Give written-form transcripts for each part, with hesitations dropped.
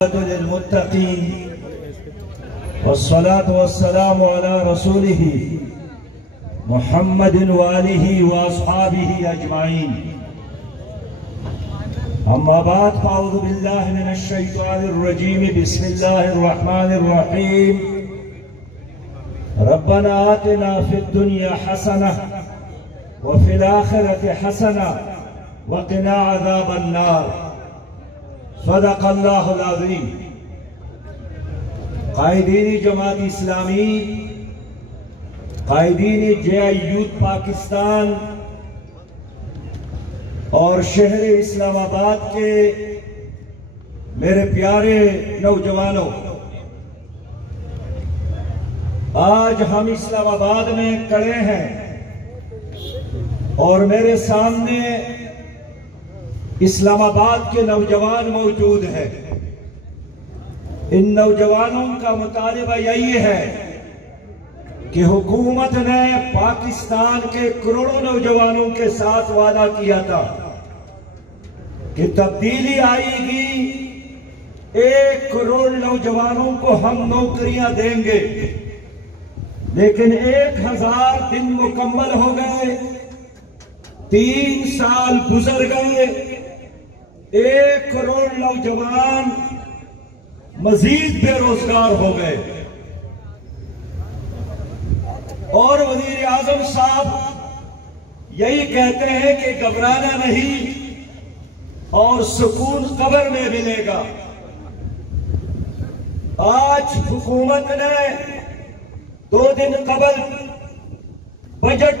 للمتقين والصلاة والسلام على رسوله محمد وآله وأصحابه أجمعين. أما بعد فأعوذ بالله من الشيطان الرجيم. بسم الله الرحمن الرحيم. ربنا آتنا في الدنيا حسنة وفي الآخرة حسنة وقنا عذاب النار. صدق اللہ العظیم. قائدین جماعت اسلامی، قائدین جے آئی یوتھ پاکستان اور شہر اسلام آباد کے میرے پیارے نوجوانوں، آج ہم اسلام آباد میں کھڑے ہیں اور میرے سامنے اسلام آباد کے نوجوان موجود ہیں. ان نوجوانوں کا مطالبہ یہی ہے کہ حکومت نے پاکستان کے کروڑوں نوجوانوں کے ساتھ وعدہ کیا تھا کہ تبدیلی آئے گی، 1 کروڑ نوجوانوں کو ہم نوکریاں دیں گے. لیکن 1000 دن مکمل ہو گئے، 3 سال گزر گئے، 1 کروڑ نوجوان مزید بے روزگار ہو گئے. اور وزیر اعظم صاحب یہی کہتے ہیں کہ گھبرانا نہیں اور سکون قبر میں ملے گا. آج حکومت نے 2 دن قبل بجٹ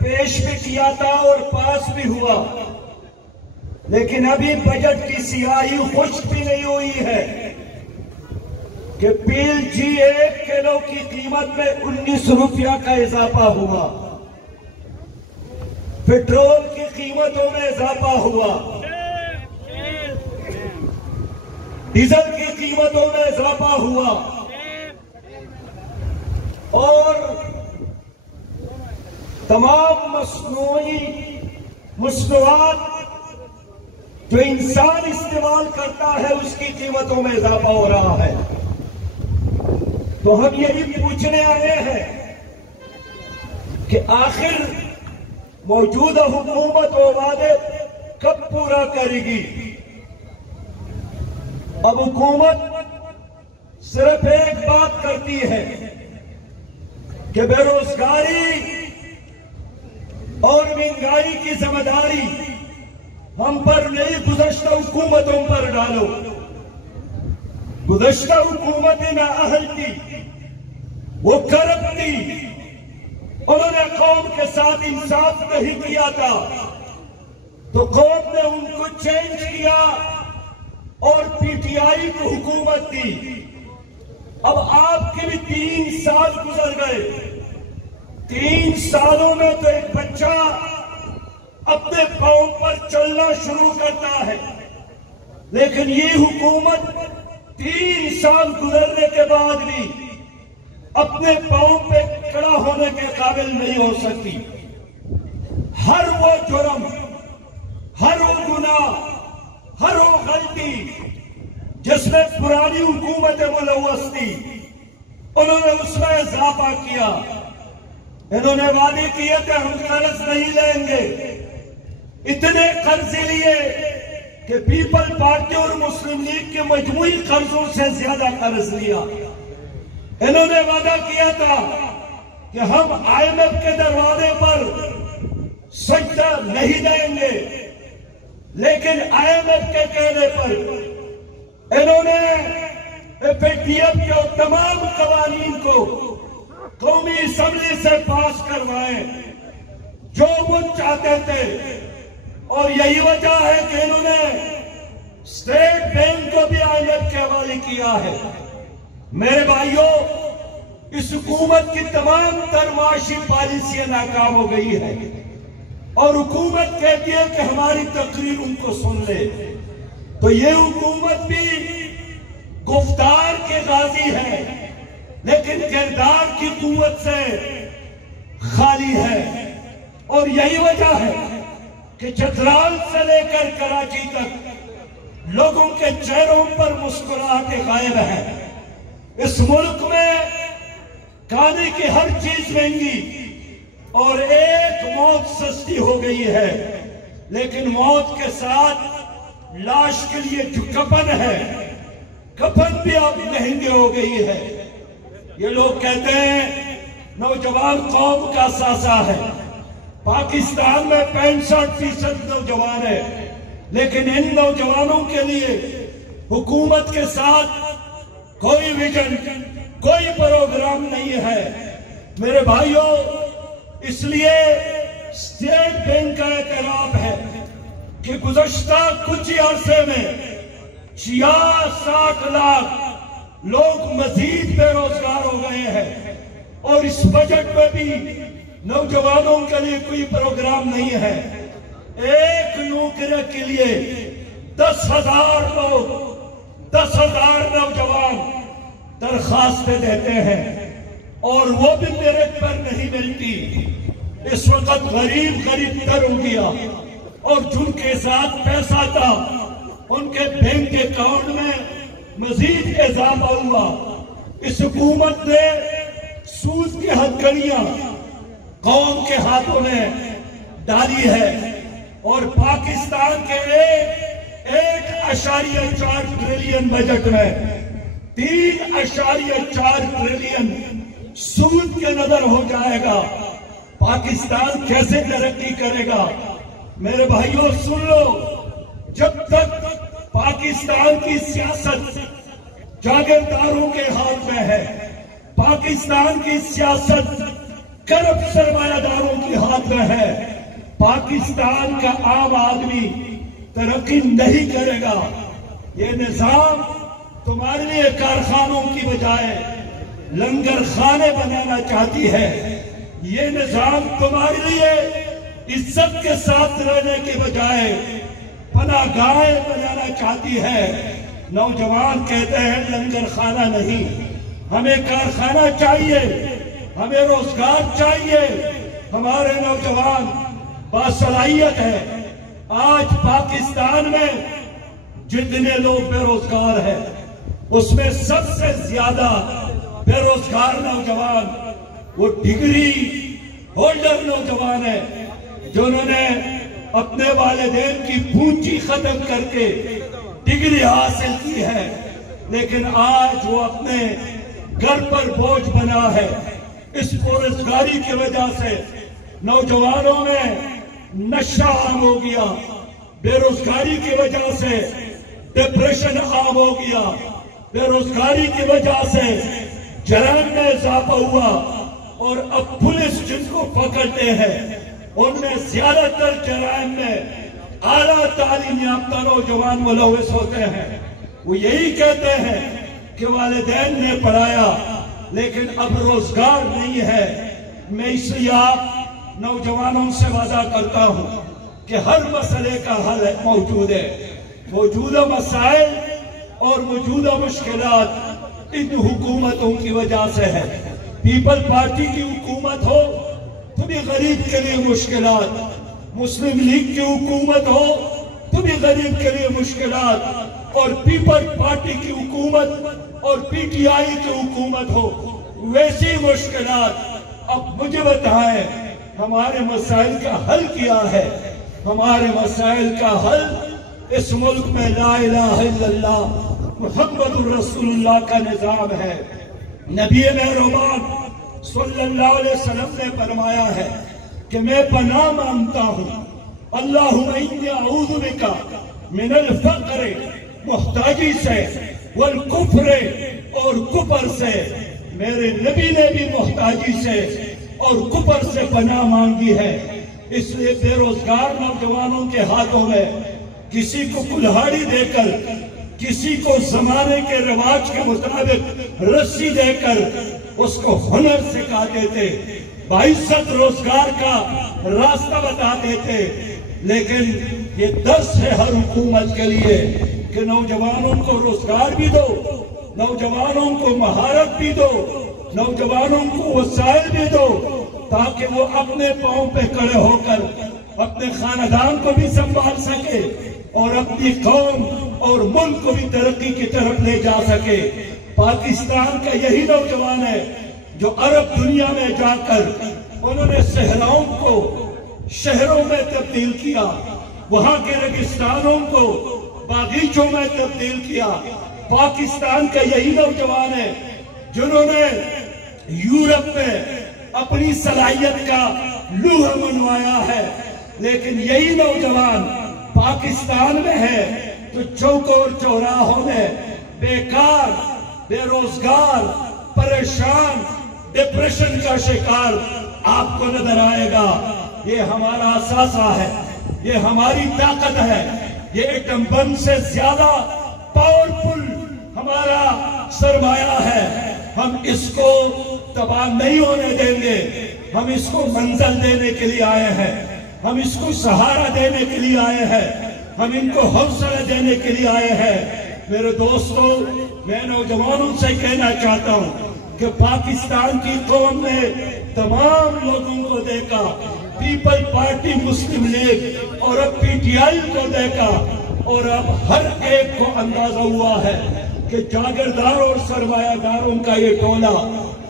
پیش بھی کیا تھا اور پاس بھی ہوا، لیکن ابھی بجٹ کی سیاہی خشک بھی نہیں ہوئی ہے کہ پیل جی 1 کلو کی قیمت میں 19 روپیہ کا اضافہ ہوا، پیٹرول کی قیمتوں میں اضافہ ہوا، ڈیزل کی قیمتوں میں اضافہ ہوا، اور تمام مصنوعات جو انسان استعمال کرتا ہے اس کی قیمتوں میں اضافہ ہو رہا ہے. تو ہم یہی پوچھنے آئے ہیں کہ آخر موجودہ حکومت وہ وعدے کب پورا کرے گی؟ اب حکومت صرف ایک بات کرتی ہے کہ بے روزگاری اور مہنگائی کی ذمہ داری ہم پر نہیں، گزشتہ حکومتوں پر ڈالو. گزشتہ حکومتیں نااہل تھی، وہ کرپٹ تھی، انہوں نے قوم کے ساتھ انصاف نہیں کیا تھا، تو قوم نے ان کو چینج کیا اور پی ٹی آئی کو حکومت دی. اب آپ کے بھی 3 سال گزر گئے. 3 سالوں میں تو ایک بچہ اپنے پاؤں پر چلنا شروع کرتا ہے، لیکن یہ حکومت 3 سال گزرنے کے بعد بھی اپنے پاؤں پہ کھڑا ہونے کے قابل نہیں ہو سکتی. ہر وہ جرم، ہر وہ گناہ، ہر وہ غلطی جس میں پرانی حکومت ملوث تھی، انہوں نے اس میں اضافہ کیا. انہوں نے وعدے کیے کہ ہم قرض نہیں لیں گے، اتنے قرض لیے کہ پیپل پارٹی اور مسلم لیگ کے مجموعی قرضوں سے زیادہ قرض لیا. انہوں نے وعدہ کیا تھا کہ ہم آئی ایم ایف کے دروازے پر سجدہ نہیں دیں گے، لیکن آئی ایم ایف کے کہنے پر انہوں نے ایف اے ٹی ایف کے تمام قوانین کو قومی اسمبلی سے پاس کروائے جو وہ چاہتے تھے. اور یہی وجہ ہے کہ انہوں نے اسٹیٹ بینک کو بھی آئی ایم ایف کے حوالے کیا ہے. میرے بھائیوں، اس حکومت کی تمام تر معاشی پالیسیاں ناکام ہو گئی ہے اور حکومت کہتی ہے کہ ہماری تقریر ان کو سن لے. تو یہ حکومت بھی گفتار کے غازی ہے لیکن کردار کی قوت سے خالی ہے. اور یہی وجہ ہے کہ چترال سے لے کر کراچی تک لوگوں کے چہروں پر مسکراہٹیں غائب ہیں۔ اس ملک میں کھانے کی ہر چیز مہنگی اور ایک موت سستی ہو گئی ہے، لیکن موت کے ساتھ لاش کے لیے جو کفن ہے، کفن بھی اب مہنگی ہو گئی ہے۔ یہ لوگ کہتے ہیں نوجوان قوم کا ساسا ہے۔ پاکستان میں 65% نوجوان ہے، لیکن ان نوجوانوں کے لیے حکومت کے ساتھ کوئی ویژن، کوئی پروگرام نہیں ہے۔ میرے بھائیوں، اس لیے اسٹیٹ بینک کا اعتراف ہے کہ گزشتہ کچھ عرصے میں 66 لاکھ لوگ مزید بے روزگار ہو گئے ہیں، اور اس بجٹ میں بھی نوجوانوں کے لیے کوئی پروگرام نہیں ہے۔ ایک نوکری کے لیے 10,000 لوگ، 10,000 نوجوان درخواستیں دیتے ہیں، اور وہ بھی میرٹ پر نہیں ملتی۔ اس وقت غریب تر ہو گیا، اور جن کے ساتھ پیسہ تھا ان کے بینک اکاؤنٹ میں مزید اضافہ ہوا۔ اس حکومت نے سود کی ہتھکڑیاں قوم کے ہاتھوں میں ڈالی ہے، اور پاکستان کے 1.4 ٹریلین بجٹ میں 3.4 ٹریلین سود کے نظر ہو جائے گا۔ پاکستان کیسے ترقی کرے گا؟ میرے بھائیوں سن لو، جب تک پاکستان کی سیاست جاگیرداروں کے ہاتھ میں ہے، پاکستان کی سیاست کرپٹ سرمایہ داروں کے ہاتھ میں ہے، پاکستان کا عام آدمی ترقی نہیں کرے گا۔ یہ نظام تمہارے لیے کارخانوں کی بجائے لنگر خانے بنانا چاہتی ہے۔ یہ نظام تمہارے لیے عزت کے ساتھ رہنے کی بجائے پناہ گاہیں بنانا چاہتی ہے۔ نوجوان کہتے ہیں لنگر خانہ نہیں، ہمیں کارخانہ چاہیے، ہمیں روزگار چاہیے۔ ہمارے نوجوان باصلاحیت ہے۔ آج پاکستان میں جتنے لوگ بے روزگار ہیں، اس میں سب سے زیادہ بے روزگار نوجوان وہ ڈگری ہولڈر نوجوان ہیں، جنہوں نے اپنے والدین کی پونجی ختم کر کے ڈگری حاصل کی ہے، لیکن آج وہ اپنے گھر پر بوجھ بنا ہے۔ اس بےروزگاری کی وجہ سے نوجوانوں میں نشہ عام ہو گیا، بے روزگاری کی وجہ سے ڈپریشن عام ہو گیا، بے روزگاری کی وجہ سے جرائم میں اضافہ ہوا، اور اب پولیس جن کو پکڑتے ہیں ان میں زیادہ تر جرائم میں اعلیٰ تعلیم یافتہ نوجوان ملوث ہوتے ہیں۔ وہ یہی کہتے ہیں کہ والدین نے پڑھایا لیکن اب روزگار نہیں ہے۔ میں اس لیے آپ نوجوانوں سے وعدہ کرتا ہوں کہ ہر مسئلے کا حل موجود ہے۔ موجودہ مسائل اور موجودہ مشکلات ان حکومتوں کی وجہ سے ہے۔ پیپل پارٹی کی حکومت ہو تو بھی غریب کے لیے مشکلات، مسلم لیگ کی حکومت ہو تو بھی غریب کے لیے مشکلات، اور پیپل پارٹی کی حکومت اور پی ٹی آئی کی حکومت ہو ویسی مشکلات۔ اب مجھے بتائیں ہمارے مسائل کا حل کیا ہے؟ ہمارے مسائل کا حل اس ملک میں لا الہ الا اللہ محمد الرسول اللہ کا نظام ہے۔ نبی مہربان صلی اللہ علیہ وسلم نے فرمایا ہے کہ میں پناہ مانگتا ہوں، اللہم انی اعوذ بکا من الفقر، محتاجی سے، والکفر، اور کفر سے۔ میرے نبی نے بھی محتاجی سے اور کفر سے پناہ مانگی ہے۔ اس لیے بے روزگار نوجوانوں کے ہاتھوں میں کسی کو کلہاڑی دے کر، کسی کو زمانے کے رواج کے مطابق رسی دے کر اس کو ہنر سکھا دیتے، باعزت روزگار کا راستہ بتا دیتے۔ لیکن یہ درس ہے ہر حکومت کے لیے کہ نوجوانوں کو روزگار بھی دو، نوجوانوں کو مہارت بھی دو، نوجوانوں کو وسائل بھی دو، تاکہ وہ اپنے پاؤں پہ کھڑے ہو کر اپنے خاندان کو بھی سنبھال سکے اور اپنی قوم اور ملک کو بھی ترقی کی طرف لے جا سکے۔ پاکستان کا یہی نوجوان ہے جو عرب دنیا میں جا کر انہوں نے صحراؤں کو شہروں میں تبدیل کیا، وہاں کے ریگستانوں کو باغیچوں میں تبدیل کیا۔ پاکستان کا یہی نوجوان ہے جنہوں نے یورپ میں اپنی صلاحیت کا لوہا منوایا ہے، لیکن یہی نوجوان پاکستان میں ہے تو چوک اور چوراہوں میں بیکار، بے روزگار، پریشان، ڈپریشن کا شکار آپ کو نظر آئے گا۔ یہ ہمارا اثاثہ ہے، یہ ہماری طاقت ہے، یہ ایٹم بم سے زیادہ پاورفل ہمارا سرمایہ ہے۔ ہم اس کو تباہ نہیں ہونے دیں گے، ہم اس کو منزل دینے کے لیے آئے ہیں، ہم اس کو سہارا دینے کے لیے آئے ہیں، ہم ان کو حوصلہ دینے کے لیے آئے ہیں۔ میرے دوستو، میں نوجوانوں سے کہنا چاہتا ہوں کہ پاکستان کی قوم نے تمام لوگوں کو دیکھا، پیپل پارٹی، مسلم لیگ اور اب پی ٹی آئی کو دیکھا، اور اب ہر ایک کو اندازہ ہوا ہے کہ جاگیرداروں اور سرمایہ داروں کا یہ ٹولہ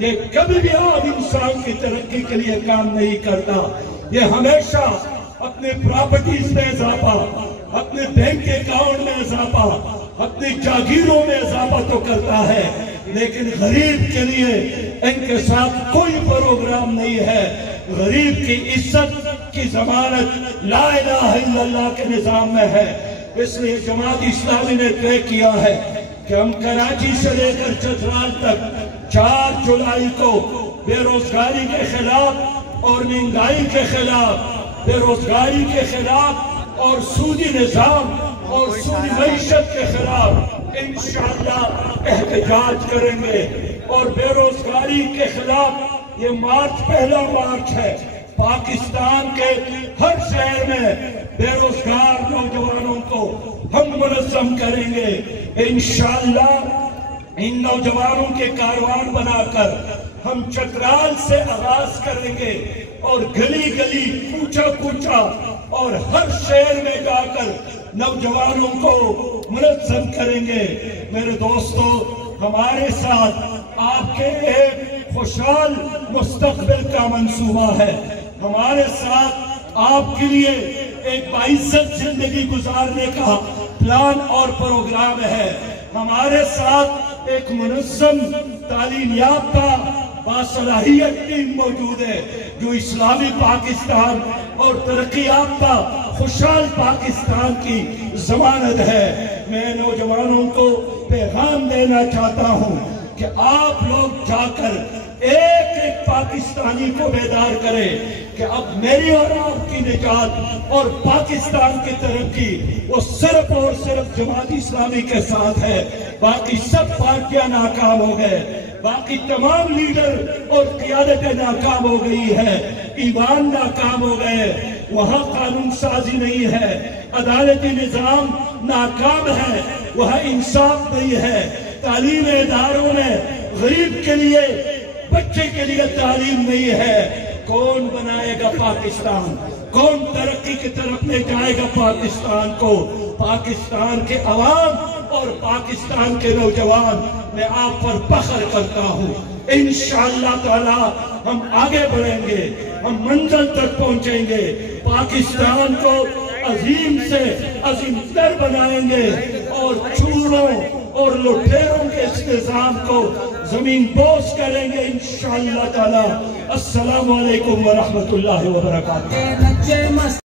یہ کبھی بھی عام انسان کی ترقی کے لیے کام نہیں کرتا۔ یہ ہمیشہ اپنے پراپرٹیز میں اضافہ، اپنے بینک اکاؤنٹ میں اضافہ، اپنی جاگیروں میں اضافہ تو کرتا ہے، لیکن غریب کے لیے ان کے ساتھ کوئی پروگرام نہیں ہے۔ غریب کی عزت کی ضمانت لا الہ الا اللہ کے نظام میں ہے۔ اس لیے جماعت اسلامی نے طے کیا ہے کہ ہم کراچی سے لے کر چترال تک 4 جولائی کو بے روزگاری کے خلاف اور مہنگائی کے خلاف، بے روزگاری کے خلاف اور سودی نظام اور سودی معیشت کے خلاف انشاءاللہ احتجاج کریں گے۔ اور بے روزگاری کے خلاف یہ مارچ پہلا مارچ ہے۔ پاکستان کے ہر شہر میں بے روزگار نوجوانوں کو ہم منظم کریں گے انشاءاللہ۔ ان نوجوانوں کے کاروان بنا کر ہم چترال سے آغاز کریں گے اور گلی گلی، کوچہ کوچہ اور ہر شہر میں جا کر نوجوانوں کو منظم کریں گے۔ میرے دوستو، ہمارے ساتھ آپ کے ایک خوشحال مستقبل کا منصوبہ ہے، ہمارے ساتھ آپ کے لیے ایک باعزت زندگی گزارنے کا پلان اور پروگرام ہے، ہمارے ساتھ ایک منظم تعلیم یافتہ باصلاحیت ٹیم موجود ہے جو اسلامی پاکستان اور ترقی یافتہ خوشحال پاکستان کی ضمانت ہے۔ میں نوجوانوں کو پیغام دینا چاہتا ہوں کہ آپ لوگ جا کر ایک ایک پاکستانی کو بیدار کریں کہ اب میری اور آپ کی نجات اور پاکستان کی ترقی وہ صرف اور صرف جماعت اسلامی کے ساتھ ہے۔ باقی سب پارٹیاں ناکام ہو گئے، باقی تمام لیڈر اور قیادتیں ناکام ہو گئی ہے، ایوان ناکام ہو گئے، وہاں قانون سازی نہیں ہے، عدالتی نظام ناکام ہے، وہاں انصاف نہیں ہے، تعلیم اداروں میں غریب کے لیے، بچے کے لیے تعلیم نہیں ہے۔ کون بنائے گا پاکستان؟ کون ترقی کی طرف لے جائے گا پاکستان کو؟ پاکستان کے عوام اور پاکستان کے نوجوان، میں آپ پر فخر کرتا ہوں۔ انشاءاللہ تعالی ہم آگے بڑھیں گے، ہم منزل تک پہنچیں گے، پاکستان کو عظیم سے عظیم تر بنائیں گے اور چوروں اور لٹیروں کے اس نظام کو زمین بوس کریں گے انشاءاللہ تعالی۔ السلام علیکم ورحمۃ اللہ وبرکاتہ۔